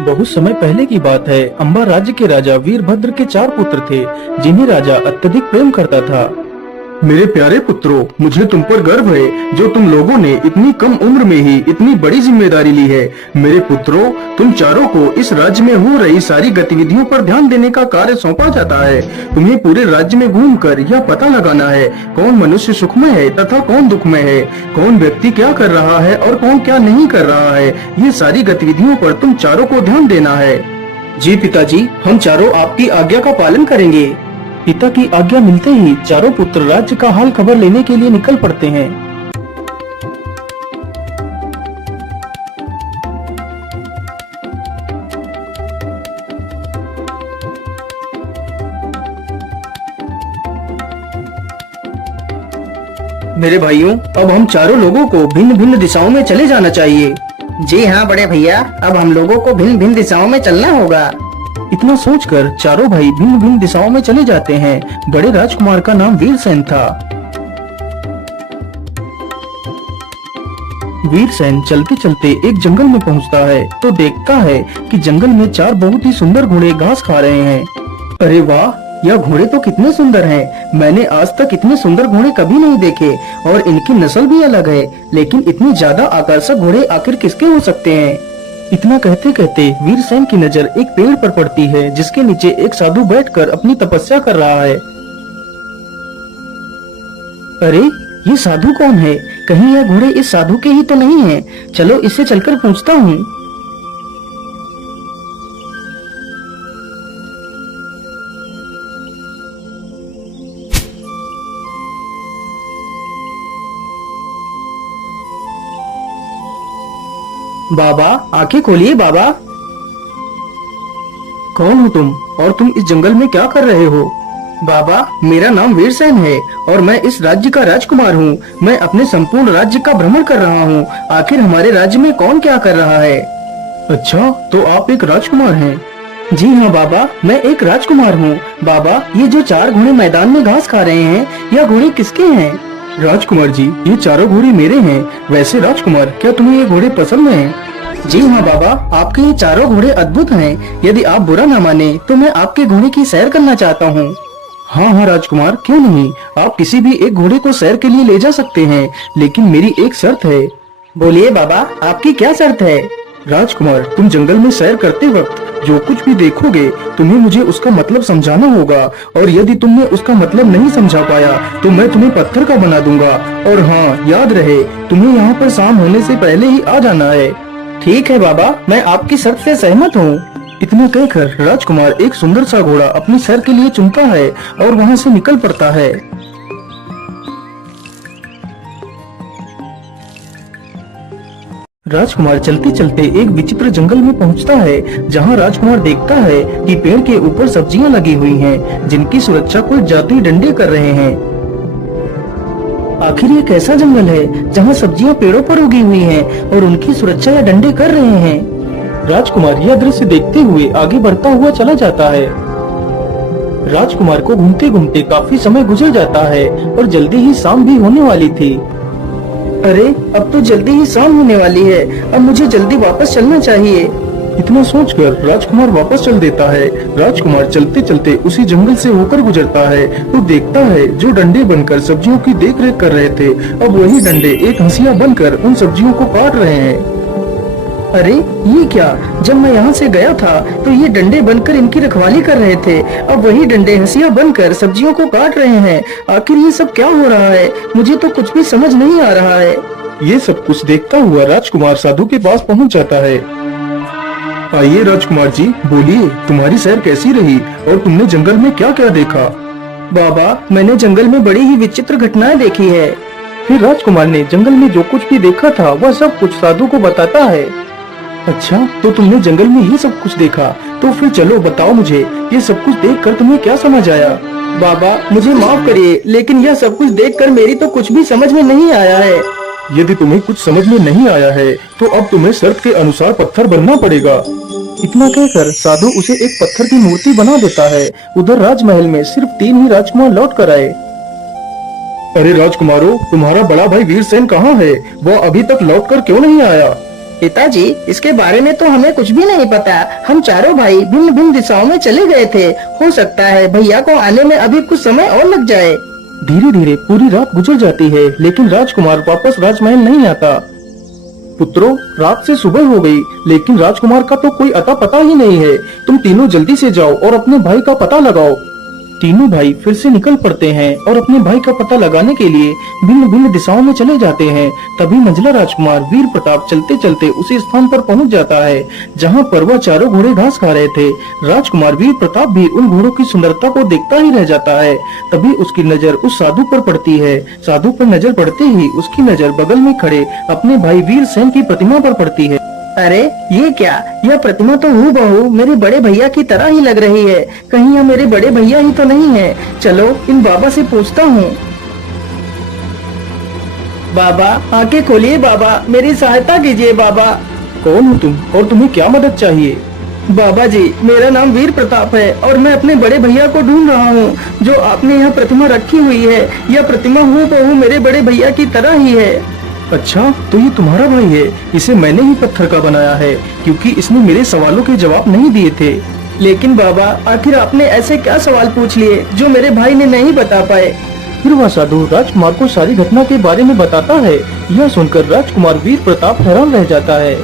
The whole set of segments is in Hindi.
बहुत समय पहले की बात है। अंबा राज्य के राजा वीरभद्र के 4 पुत्र थे, जिन्हें राजा अत्यधिक प्रेम करता था। मेरे प्यारे पुत्रों, मुझे तुम पर गर्व है जो तुम लोगों ने इतनी कम उम्र में ही इतनी बड़ी जिम्मेदारी ली है। मेरे पुत्रों, तुम चारों को इस राज्य में हो रही सारी गतिविधियों पर ध्यान देने का कार्य सौंपा जाता है। तुम्हें पूरे राज्य में घूमकर यह पता लगाना है कौन मनुष्य सुखमय है तथा कौन दुखमय है, कौन व्यक्ति क्या कर रहा है और कौन क्या नहीं कर रहा है। ये सारी गतिविधियों पर तुम चारों को ध्यान देना है। जी पिताजी, हम चारों आपकी आज्ञा का पालन करेंगे। पिता की आज्ञा मिलते ही चारों पुत्र राज्य का हाल खबर लेने के लिए निकल पड़ते हैं। मेरे भाइयों, अब हम चारों लोगों को भिन्न भिन्न दिशाओं में चले जाना चाहिए। जी हाँ बड़े भैया, अब हम लोगों को भिन्न भिन्न दिशाओं में चलना होगा। इतना सोचकर चारों भाई भिन्न भिन्न दिशाओं में चले जाते हैं। बड़े राजकुमार का नाम वीरसेन था। वीरसेन चलते चलते एक जंगल में पहुंचता है तो देखता है कि जंगल में 4 बहुत ही सुंदर घोड़े घास खा रहे हैं। अरे वाह, यह घोड़े तो कितने सुंदर हैं। मैंने आज तक इतने सुंदर घोड़े कभी नहीं देखे और इनकी नस्ल भी अलग है। लेकिन इतनी ज्यादा आकर्षक घोड़े आखिर किसके हो सकते हैं? इतना कहते कहते वीरसेन की नजर एक पेड़ पर पड़ती है, जिसके नीचे एक साधु बैठकर अपनी तपस्या कर रहा है। अरे, ये साधु कौन है? कहीं यह घोड़े इस साधु के ही तो नहीं हैं? चलो इससे चलकर पूछता हूँ। बाबा, आंखें खोलिए बाबा। कौन हो तुम और तुम इस जंगल में क्या कर रहे हो? बाबा, मेरा नाम वीरसेन है और मैं इस राज्य का राजकुमार हूँ। मैं अपने संपूर्ण राज्य का भ्रमण कर रहा हूँ। आखिर हमारे राज्य में कौन क्या कर रहा है? अच्छा, तो आप एक राजकुमार हैं? जी हाँ बाबा, मैं एक राजकुमार हूँ। बाबा, ये जो 4 घोड़े मैदान में घास खा रहे हैं, यह घोड़े किसके हैं? राजकुमार जी, ये चारों घोड़े मेरे हैं। वैसे राजकुमार, क्या तुम्हें ये घोड़े पसंद हैं? जी हाँ बाबा, आपके ये चारों घोड़े अद्भुत हैं। यदि आप बुरा न माने तो मैं आपके घोड़े की सैर करना चाहता हूँ। हाँ हाँ राजकुमार, क्यों नहीं, आप किसी भी एक घोड़े को सैर के लिए ले जा सकते हैं, लेकिन मेरी एक शर्त है। बोलिए बाबा, आपकी क्या शर्त है? राजकुमार, तुम जंगल में सैर करते वक्त जो कुछ भी देखोगे, तुम्हें मुझे उसका मतलब समझाना होगा और यदि तुमने उसका मतलब नहीं समझा पाया तो मैं तुम्हें पत्थर का बना दूंगा। और हाँ, याद रहे, तुम्हें यहाँ पर शाम होने से पहले ही आ जाना है। ठीक है बाबा, मैं आपकी शर्त से सहमत हूँ। इतना कहकर राजकुमार एक सुंदर सा घोड़ा अपनी सैर के लिए चुनता है और वहाँ से निकल पड़ता है। राजकुमार चलते चलते एक विचित्र जंगल में पहुंचता है, जहां राजकुमार देखता है कि पेड़ के ऊपर सब्जियां लगी हुई हैं, जिनकी सुरक्षा कोई जादुई डंडे कर रहे हैं। आखिर ये कैसा जंगल है जहां सब्जियां पेड़ों पर उगी हुई हैं और उनकी सुरक्षा या डंडे कर रहे हैं? राजकुमार यह दृश्य देखते हुए आगे बढ़ता हुआ चला जाता है। राजकुमार को घूमते घूमते काफी समय गुजर जाता है और जल्दी ही शाम भी होने वाली थी। अरे, अब तो जल्दी ही शाम होने वाली है। अब मुझे जल्दी वापस चलना चाहिए। इतना सोचकर राजकुमार वापस चल देता है। राजकुमार चलते चलते उसी जंगल से होकर गुजरता है तो देखता है जो डंडे बनकर सब्जियों की देखरेख कर रहे थे, अब वही डंडे एक हंसिया बनकर उन सब्जियों को काट रहे हैं। अरे, ये क्या? जब मैं यहाँ से गया था तो ये डंडे बनकर इनकी रखवाली कर रहे थे, अब वही डंडे हंसिया बनकर सब्जियों को काट रहे हैं। आखिर ये सब क्या हो रहा है? मुझे तो कुछ भी समझ नहीं आ रहा है। ये सब कुछ देखता हुआ राजकुमार साधु के पास पहुँच जाता है। आइए राजकुमार जी, बोलिए, तुम्हारी सैर कैसी रही और तुमने जंगल में क्या क्या देखा? बाबा, मैंने जंगल में बड़ी ही विचित्र घटनाएं देखी है। फिर राजकुमार ने जंगल में जो कुछ भी देखा था वह सब कुछ साधु को बताता है। अच्छा, तो तुमने जंगल में ये सब कुछ देखा, तो फिर चलो बताओ मुझे, ये सब कुछ देखकर तुम्हें क्या समझ आया? बाबा, मुझे माफ करिए, लेकिन यह सब कुछ देखकर मेरी तो कुछ भी समझ में नहीं आया है। यदि तुम्हें कुछ समझ में नहीं आया है तो अब तुम्हें शर्त के अनुसार पत्थर बनना पड़ेगा। इतना कहकर साधु उसे एक पत्थर की मूर्ति बना देता है। उधर राजमहल में सिर्फ 3 ही राजकुमार लौट कर आए। अरे राजकुमारों, तुम्हारा बड़ा भाई वीरसेन कहाँ है? वह अभी तक लौटकर क्यों नहीं आया? पिताजी, इसके बारे में तो हमें कुछ भी नहीं पता। हम चारों भाई भिन्न भिन्न दिशाओं में चले गए थे। हो सकता है भैया को आने में अभी कुछ समय और लग जाए। धीरे धीरे पूरी रात गुजर जाती है, लेकिन राजकुमार वापस राजमहल नहीं आता। पुत्रों, रात से सुबह हो गई, लेकिन राजकुमार का तो कोई अता पता ही नहीं है। तुम तीनों जल्दी से जाओ और अपने भाई का पता लगाओ। तीनों भाई फिर से निकल पड़ते हैं और अपने भाई का पता लगाने के लिए भिन्न भिन्न दिशाओं में चले जाते हैं। तभी मंझला राजकुमार वीर प्रताप चलते चलते उसी स्थान पर पहुंच जाता है जहां पर वह चारों घोड़े घास खा रहे थे। राजकुमार वीर प्रताप भी उन घोड़ों की सुंदरता को देखता ही रह जाता है। तभी उसकी नजर उस साधु पर पड़ती है। साधु पर नजर पड़ते ही उसकी नजर बगल में खड़े अपने भाई वीर सेन की प्रतिमा पर पड़ती है। अरे ये क्या, यह प्रतिमा तो हूबहू मेरे बड़े भैया की तरह ही लग रही है। कहीं यह मेरे बड़े भैया ही तो नहीं है। चलो इन बाबा से पूछता हूँ। बाबा, आंखें खोलिए बाबा, मेरी सहायता कीजिए बाबा। कौन हो तुम और तुम्हें क्या मदद चाहिए? बाबा जी, मेरा नाम वीर प्रताप है और मैं अपने बड़े भैया को ढूंढ रहा हूँ। जो आपने यह प्रतिमा रखी हुई है, यह प्रतिमा हूबहू मेरे बड़े भैया की तरह ही है। अच्छा, तो ये तुम्हारा भाई है। इसे मैंने ही पत्थर का बनाया है क्योंकि इसने मेरे सवालों के जवाब नहीं दिए थे। लेकिन बाबा, आखिर आपने ऐसे क्या सवाल पूछ लिए जो मेरे भाई ने नहीं बता पाए? फिर वह साधु राजकुमार को सारी घटना के बारे में बताता है। यह सुनकर राजकुमार वीर प्रताप हैरान रह जाता है।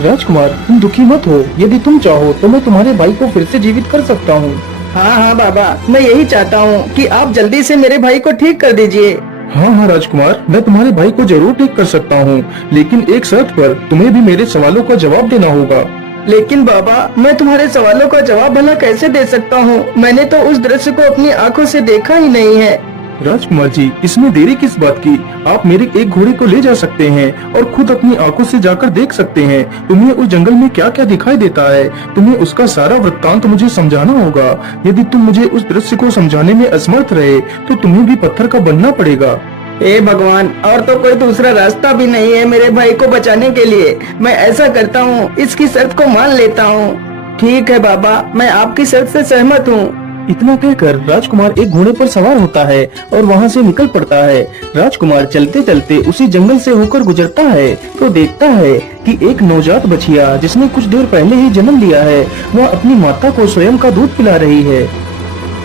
राजकुमार, तुम दुखी मत हो। यदि तुम चाहो तो मैं तुम्हारे भाई को फिर से जीवित कर सकता हूँ। हाँ हाँ बाबा, मैं यही चाहता हूँ कि आप जल्दी से मेरे भाई को ठीक कर दीजिए। हाँ राजकुमार, मैं तुम्हारे भाई को जरूर ठीक कर सकता हूँ, लेकिन एक शर्त पर। तुम्हें भी मेरे सवालों का जवाब देना होगा। लेकिन बाबा, मैं तुम्हारे सवालों का जवाब भला कैसे दे सकता हूँ? मैंने तो उस दृश्य को अपनी आंखों से देखा ही नहीं है। राजकुमार जी, इसमें देरी किस बात की? आप मेरे एक घोड़े को ले जा सकते हैं और खुद अपनी आंखों से जाकर देख सकते हैं। तुम्हें उस जंगल में क्या क्या दिखाई देता है, तुम्हें उसका सारा वृत्तांत मुझे समझाना होगा। यदि तुम मुझे उस दृश्य को समझाने में असमर्थ रहे तो तुम्हें भी पत्थर का बनना पड़ेगा। हे भगवान, और तो कोई दूसरा रास्ता भी नहीं है मेरे भाई को बचाने के लिए। मैं ऐसा करता हूँ, इसकी शर्त को मान लेता हूँ। ठीक है बाबा, मैं आपकी शर्त से सहमत हूँ। इतना कहकर राजकुमार एक घोड़े पर सवार होता है और वहाँ से निकल पड़ता है। राजकुमार चलते चलते उसी जंगल से होकर गुजरता है तो देखता है कि एक नवजात बछिया जिसने कुछ देर पहले ही जन्म लिया है, वह अपनी माता को स्वयं का दूध पिला रही है।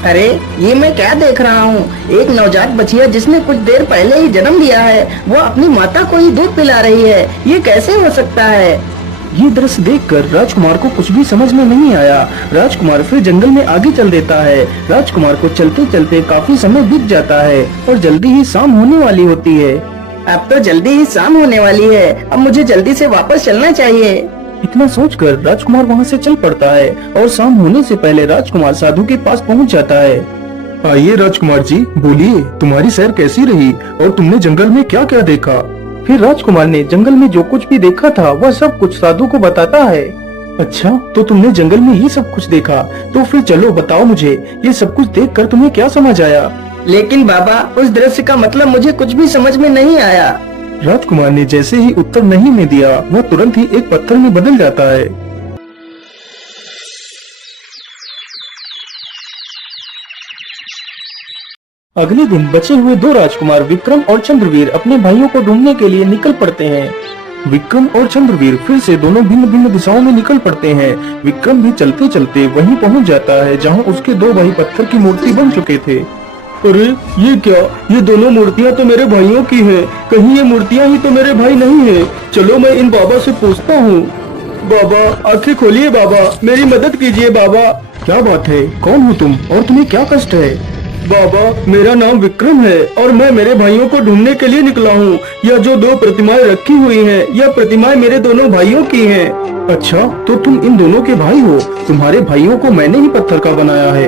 अरे ये मैं क्या देख रहा हूँ? एक नवजात बछिया जिसने कुछ देर पहले ही जन्म लिया है, वह अपनी माता को ही दूध पिला रही है। ये कैसे हो सकता है? ये दृश्य देखकर राजकुमार को कुछ भी समझ में नहीं आया। राजकुमार फिर जंगल में आगे चल देता है। राजकुमार को चलते चलते काफी समय बीत जाता है और जल्दी ही शाम होने वाली होती है। अब तो जल्दी ही शाम होने वाली है, अब मुझे जल्दी से वापस चलना चाहिए। इतना सोचकर राजकुमार वहाँ से चल पड़ता है और शाम होने से पहले राजकुमार साधु के पास पहुँच जाता है। आइए राजकुमार जी, बोलिए, तुम्हारी सैर कैसी रही और तुमने जंगल में क्या क्या देखा? फिर राजकुमार ने जंगल में जो कुछ भी देखा था वह सब कुछ साधु को बताता है। अच्छा, तो तुमने जंगल में ही सब कुछ देखा? तो फिर चलो बताओ मुझे, ये सब कुछ देखकर तुम्हें क्या समझ आया? लेकिन बाबा, उस दृश्य का मतलब मुझे कुछ भी समझ में नहीं आया। राजकुमार ने जैसे ही उत्तर नहीं में दिया, वह तुरंत ही एक पत्थर में बदल जाता है। अगले दिन बचे हुए दो राजकुमार विक्रम और चंद्रवीर अपने भाइयों को ढूंढने के लिए निकल पड़ते हैं। विक्रम और चंद्रवीर फिर से दोनों भिन्न भिन्न दिशाओं में निकल पड़ते हैं। विक्रम भी चलते चलते वहीं पहुंच जाता है जहां उसके दो भाई पत्थर की मूर्ति बन चुके थे। अरे ये क्या, ये दोनों मूर्तियाँ तो मेरे भाइयों की हैं। कहीं ये मूर्तियाँ ही तो मेरे भाई नहीं है। चलो मैं इन बाबा से पूछता हूँ। बाबा, आंखें खोलिए बाबा, मेरी मदद कीजिए बाबा। क्या बात है, कौन हो तुम और तुम्हें क्या कष्ट है? बाबा, मेरा नाम विक्रम है और मैं मेरे भाइयों को ढूंढने के लिए निकला हूँ। यह जो दो प्रतिमाएं रखी हुई हैं, यह प्रतिमाएं मेरे दोनों भाइयों की हैं। अच्छा, तो तुम इन दोनों के भाई हो? तुम्हारे भाइयों को मैंने ही पत्थर का बनाया है।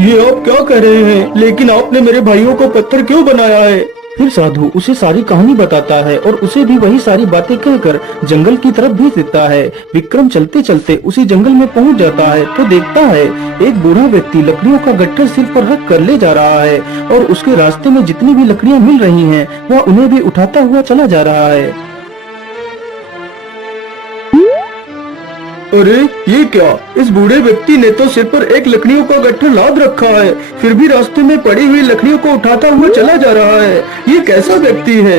ये आप क्या कह रहे हैं? लेकिन आपने मेरे भाइयों को पत्थर क्यों बनाया है? फिर साधु उसे सारी कहानी बताता है और उसे भी वही सारी बातें कहकर जंगल की तरफ भेज देता है। विक्रम चलते चलते उसी जंगल में पहुंच जाता है तो देखता है एक बूढ़ा व्यक्ति लकड़ियों का गट्ठर सिर पर रख कर ले जा रहा है और उसके रास्ते में जितनी भी लकड़ियां मिल रही हैं, वह उन्हें भी उठाता हुआ चला जा रहा है। अरे ये क्या, इस बूढ़े व्यक्ति ने तो सिर पर एक लकड़ियों का गट्ठर लाद रखा है, फिर भी रास्ते में पड़ी हुई लकड़ियों को उठाता हुआ चला जा रहा है। ये कैसा व्यक्ति है?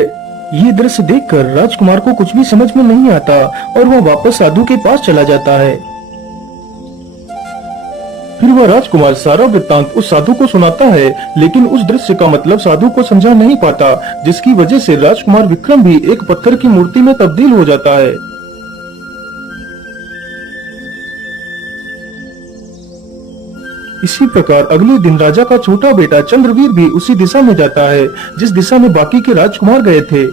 ये दृश्य देखकर राजकुमार को कुछ भी समझ में नहीं आता और वह वापस साधु के पास चला जाता है। फिर वह राजकुमार सारा वृत्तांत उस साधु को सुनाता है, लेकिन उस दृश्य का मतलब साधु को समझा नहीं पाता, जिसकी वजह से राजकुमार विक्रम भी एक पत्थर की मूर्ति में तब्दील हो जाता है। इसी प्रकार अगले दिन राजा का छोटा बेटा चंद्रवीर भी उसी दिशा में जाता है जिस दिशा में बाकी के राजकुमार गए थे।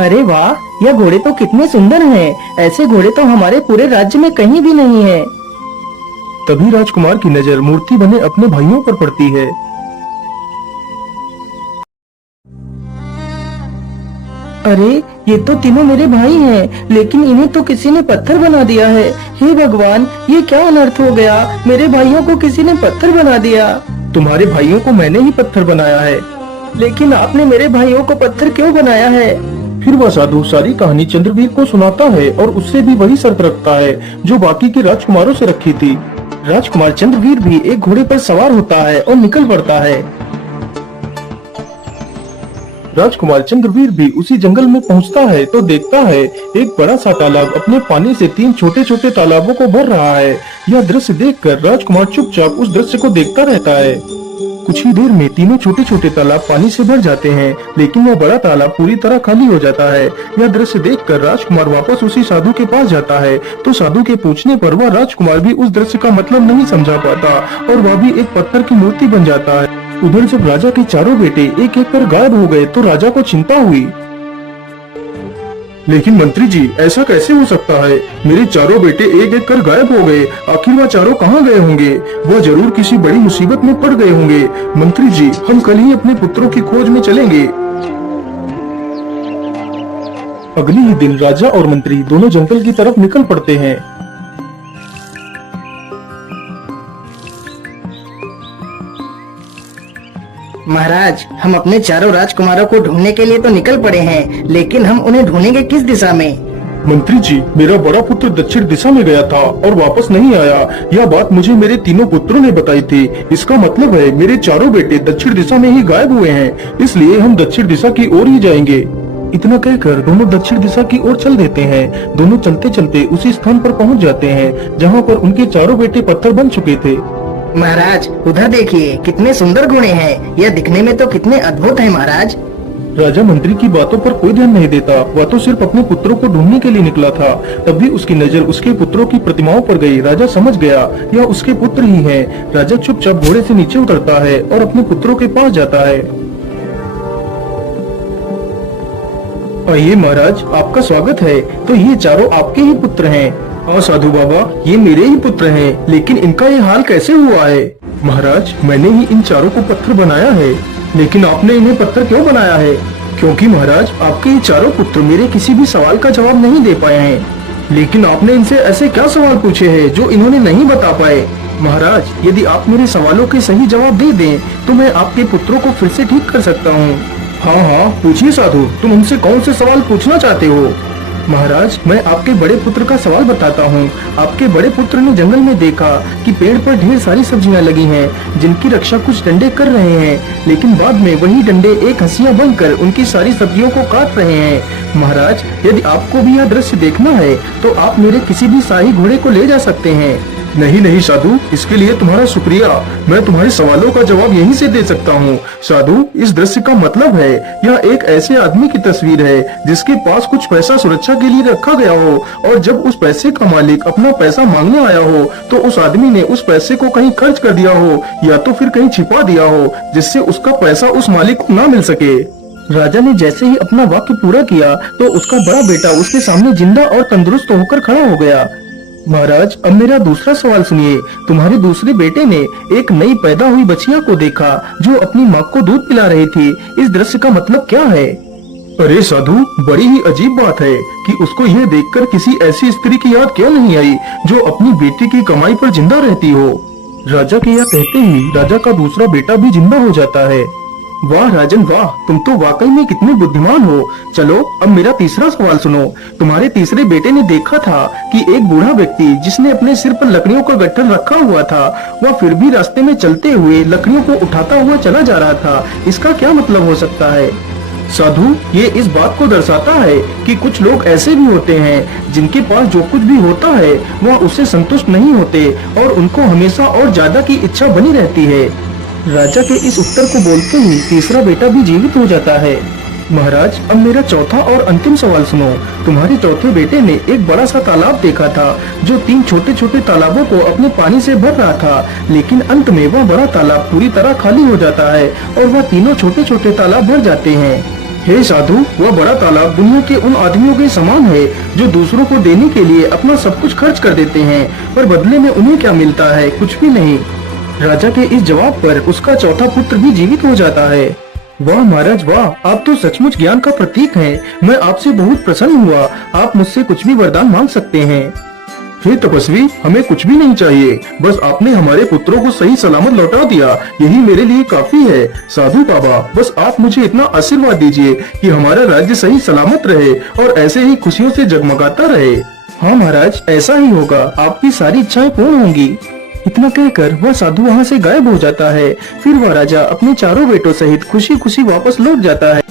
अरे वाह, यह घोड़े तो कितने सुंदर हैं। ऐसे घोड़े तो हमारे पूरे राज्य में कहीं भी नहीं है। तभी राजकुमार की नजर मूर्ति बने अपने भाइयों पर पड़ती है। अरे ये तो तीनों मेरे भाई हैं, लेकिन इन्हें तो किसी ने पत्थर बना दिया है। हे भगवान, ये क्या अनर्थ हो गया। मेरे भाइयों को किसी ने पत्थर बना दिया। तुम्हारे भाइयों को मैंने ही पत्थर बनाया है। लेकिन आपने मेरे भाइयों को पत्थर क्यों बनाया है? फिर वह साधु सारी कहानी चंद्रवीर को सुनाता है और उससे भी वही शर्त रखता है जो बाकी के राजकुमारों से रखी थी। राजकुमार चंद्रवीर भी एक घोड़े पर सवार होता है और निकल पड़ता है। राजकुमार चंद्रवीर भी उसी जंगल में पहुंचता है तो देखता है एक बड़ा सा तालाब अपने पानी से 3 छोटे छोटे तालाबों को भर रहा है। यह दृश्य देखकर राजकुमार चुपचाप उस दृश्य को देखता रहता है। कुछ ही देर में तीनों छोटे छोटे तालाब पानी से भर जाते हैं, लेकिन वह बड़ा तालाब पूरी तरह खाली हो जाता है। यह दृश्य देखकर राजकुमार वापस उसी साधु के पास जाता है, तो साधु के पूछने पर वह राजकुमार भी उस दृश्य का मतलब नहीं समझा पाता और वह भी एक पत्थर की मूर्ति बन जाता है। उधर जब राजा के चारों बेटे एक एक कर गायब हो गए तो राजा को चिंता हुई। लेकिन मंत्री जी, ऐसा कैसे हो सकता है? मेरे चारों बेटे एक एक कर गायब हो गए। आखिर वह चारों कहाँ गए होंगे? वह जरूर किसी बड़ी मुसीबत में पड़ गए होंगे। मंत्री जी, हम कल ही अपने पुत्रों की खोज में चलेंगे। अगले ही दिन राजा और मंत्री दोनों जंगल की तरफ निकल पड़ते हैं। महाराज, हम अपने चारों राजकुमारों को ढूंढने के लिए तो निकल पड़े हैं, लेकिन हम उन्हें ढूंढेंगे किस दिशा में? मंत्री जी, मेरा बड़ा पुत्र दक्षिण दिशा में गया था और वापस नहीं आया। यह बात मुझे मेरे तीनों पुत्रों ने बताई थी। इसका मतलब है मेरे चारों बेटे दक्षिण दिशा में ही गायब हुए हैं, इसलिए हम दक्षिण दिशा की ओर ही जाएंगे। इतना कहकर दोनों दक्षिण दिशा की ओर चल देते हैं। दोनों चलते चलते उसी स्थान पर पहुंच जाते हैं जहां पर उनके चारों बेटे पत्थर बन चुके थे। महाराज, उधर देखिए, कितने सुंदर घोड़े हैं। यह दिखने में तो कितने अद्भुत हैं महाराज। राजा मंत्री की बातों पर कोई ध्यान नहीं देता। वह तो सिर्फ अपने पुत्रों को ढूंढने के लिए निकला था। तभी उसकी नजर उसके पुत्रों की प्रतिमाओं पर गई। राजा समझ गया यह उसके पुत्र ही हैं। राजा चुपचाप घोड़े से नीचे उतरता है और अपने पुत्रों के पास जाता है। आइए महाराज, आपका स्वागत है। तो ये चारों आपके ही पुत्र हैं? हाँ साधु बाबा, ये मेरे ही पुत्र हैं, लेकिन इनका ये हाल कैसे हुआ है? महाराज, मैंने ही इन चारों को पत्थर बनाया है। लेकिन आपने इन्हें पत्थर क्यों बनाया है? क्योंकि महाराज, आपके ये चारों पुत्र मेरे किसी भी सवाल का जवाब नहीं दे पाए हैं। लेकिन आपने इनसे ऐसे क्या सवाल पूछे हैं जो इन्होंने नहीं बता पाए? महाराज, यदि आप मेरे सवालों के सही जवाब दे दें तो मैं आपके पुत्रों को फिर से ठीक कर सकता हूँ। हाँ हाँ, पूछिए साधु, तुम हमसे कौन से सवाल पूछना चाहते हो? महाराज, मैं आपके बड़े पुत्र का सवाल बताता हूँ। आपके बड़े पुत्र ने जंगल में देखा कि पेड़ पर ढेर सारी सब्जियां लगी हैं, जिनकी रक्षा कुछ डंडे कर रहे हैं, लेकिन बाद में वही डंडे एक हंसिया बनकर उनकी सारी सब्जियों को काट रहे हैं। महाराज, यदि आपको भी यह दृश्य देखना है तो आप मेरे किसी भी शाही घोड़े को ले जा सकते हैं। नहीं नहीं साधु, इसके लिए तुम्हारा शुक्रिया। मैं तुम्हारे सवालों का जवाब यहीं से दे सकता हूँ। साधु, इस दृश्य का मतलब है यह एक ऐसे आदमी की तस्वीर है जिसके पास कुछ पैसा सुरक्षा के लिए रखा गया हो, और जब उस पैसे का मालिक अपना पैसा मांगने आया हो तो उस आदमी ने उस पैसे को कहीं खर्च कर दिया हो या तो फिर कहीं छिपा दिया हो, जिससे उसका पैसा उस मालिक को न मिल सके। राजा ने जैसे ही अपना वाक्य पूरा किया तो उसका बड़ा बेटा उसके सामने जिंदा और तंदुरुस्त होकर खड़ा हो गया। महाराज, अब मेरा दूसरा सवाल सुनिए। तुम्हारे दूसरे बेटे ने एक नई पैदा हुई बच्चिया को देखा जो अपनी माँ को दूध पिला रही थी। इस दृश्य का मतलब क्या है? अरे साधु, बड़ी ही अजीब बात है कि उसको यह देखकर किसी ऐसी स्त्री की याद क्यों नहीं आई जो अपनी बेटी की कमाई पर जिंदा रहती हो। राजा के यह कहते ही राजा का दूसरा बेटा भी जिंदा हो जाता है। वाह राजन वाह, तुम तो वाकई में कितने बुद्धिमान हो। चलो अब मेरा तीसरा सवाल सुनो। तुम्हारे तीसरे बेटे ने देखा था कि एक बूढ़ा व्यक्ति जिसने अपने सिर पर लकड़ियों का गट्ठर रखा हुआ था, वह फिर भी रास्ते में चलते हुए लकड़ियों को उठाता हुआ चला जा रहा था। इसका क्या मतलब हो सकता है? साधु, ये इस बात को दर्शाता है कि कुछ लोग ऐसे भी होते हैं जिनके पास जो कुछ भी होता है वह उससे संतुष्ट नहीं होते और उनको हमेशा और ज्यादा की इच्छा बनी रहती है। राजा के इस उत्तर को बोलते ही तीसरा बेटा भी जीवित हो जाता है। महाराज, अब मेरा चौथा और अंतिम सवाल सुनो। तुम्हारे चौथे बेटे ने एक बड़ा सा तालाब देखा था जो 3 छोटे छोटे तालाबों को अपने पानी से भर रहा था, लेकिन अंत में वह बड़ा तालाब पूरी तरह खाली हो जाता है और वह तीनों छोटे छोटे तालाब भर जाते हैं। हे साधु, वह बड़ा तालाब दुनिया के उन आदमियों के समान है जो दूसरों को देने के लिए अपना सब कुछ खर्च कर देते हैं, पर बदले में उन्हें क्या मिलता है? कुछ भी नहीं। राजा के इस जवाब पर उसका चौथा पुत्र भी जीवित हो जाता है। वाह महाराज वाह, आप तो सचमुच ज्ञान का प्रतीक हैं। मैं आपसे बहुत प्रसन्न हुआ। आप मुझसे कुछ भी वरदान मांग सकते हैं। हे तपस्वी, हमें कुछ भी नहीं चाहिए, बस आपने हमारे पुत्रों को सही सलामत लौटा दिया, यही मेरे लिए काफी है। साधु बाबा, बस आप मुझे इतना आशीर्वाद दीजिए कि हमारा राज्य सही सलामत रहे और ऐसे ही खुशियों से जगमगाता रहे। हाँ महाराज, ऐसा ही होगा। आपकी सारी इच्छाएं पूर्ण होंगी। इतना कहकर वह साधु वहाँ से गायब हो जाता है। फिर वह राजा अपने चारों बेटों सहित खुशी खुशी वापस लौट जाता है।